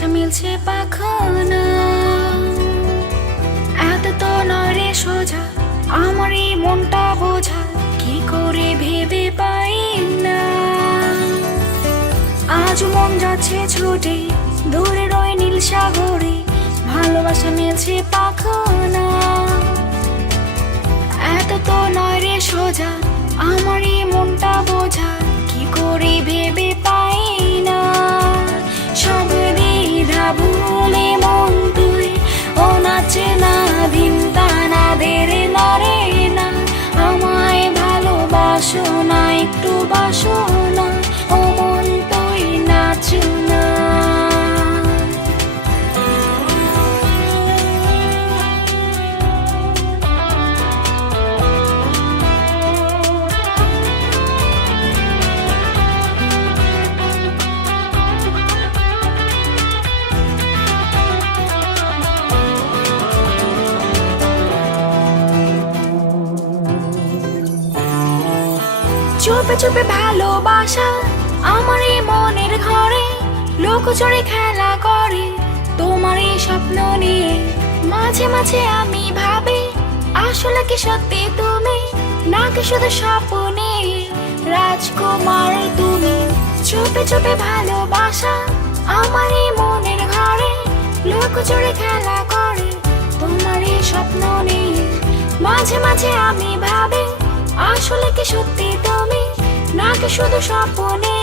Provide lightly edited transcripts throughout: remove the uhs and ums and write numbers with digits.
ভালোবাসা মিলছে পাখনা। এত তো নয় রে সোজা, আমার এই মনটা বোঝা কি করে ভেবে পাই না। আজ মন যাচ্ছে ছুটে দূরের ওই নীল সাগরে, ভালোবাসা মিলছে পাখনা। এত তো নয় রে সোজা, আমার এই মনটা বোঝা কি করে ভেবে পাই না। সব দ্বিধা ভুলে মন তুই ও নাচে না দিন তানা দেরে না রে না। আমায় ভালোবাসো না, একটু বাসো না, ও মন তুই নাচো না। চুপে চুপে ভালোবাসা আমার এই মনের ঘরে, লোক চড়ে খেলা করে তোমার এই স্বপ্ন নিয়ে। মাঝে মাঝে আমি ভাবি আসলে কি সত্যি তুমি, নাকি শুধু স্বপ্নে রাজকুমার তুমি। চুপে চুপে ভালোবাসা আমার এই মনের ঘরে, লোক চড়ে খেলা করে তোমার এই স্বপ্ন নিয়ে। মাঝে মাঝে আমি ভাবি আসলে কি সত্যি তুমি, নাকি শুধু স্বপ্নে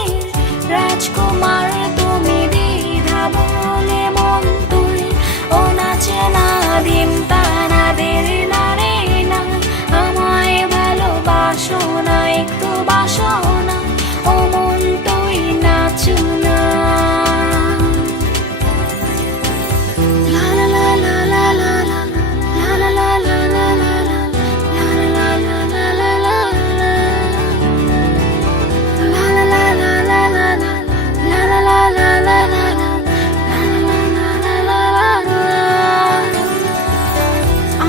রাজকুমার তুমি। দ্বিধা বলে মন তুই ও নাচে না দিন তানা দেরে না রে না। আমায় ভালোবাসো না, একটু বাসো না, ও মন তুই নাচো না। লা লা লা লা লা লা লা লা লা লা লা লা লা লা লা লা লা লা।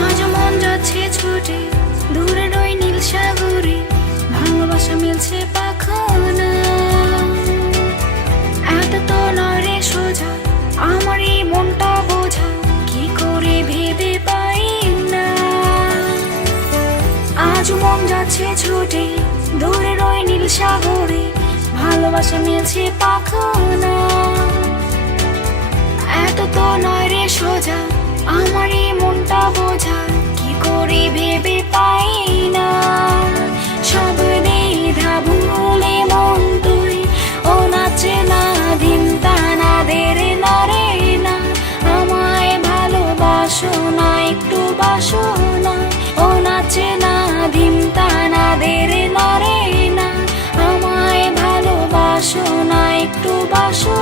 আজ মন যাচ্ছে ছুটে দূরের ওই নীল সাগরে, ভালোবাসা মিলছে পাখনা। এত তো নয় রে সোজা, আমার এই মনটা বোঝা কি করে ভেবে পাই না। আজ মন যাচ্ছে ছুটে দূরের ওই নীল সাগরে, ভালোবাসা মিলছে পাখনা। এত তো নয় রে সোজা, আমার এই মনটা বোঝা কি করে ভেবে পাই না। সব দ্বিধা ভুলে মন তুই ও নাচে না দিন তানা দেরে না রে না। আমায় ভালোবাসো না, একটু বাসো না, ও নাচে না দিন তানা দেরে না রে না। আমায় ভালোবাসো না, একটু বাসো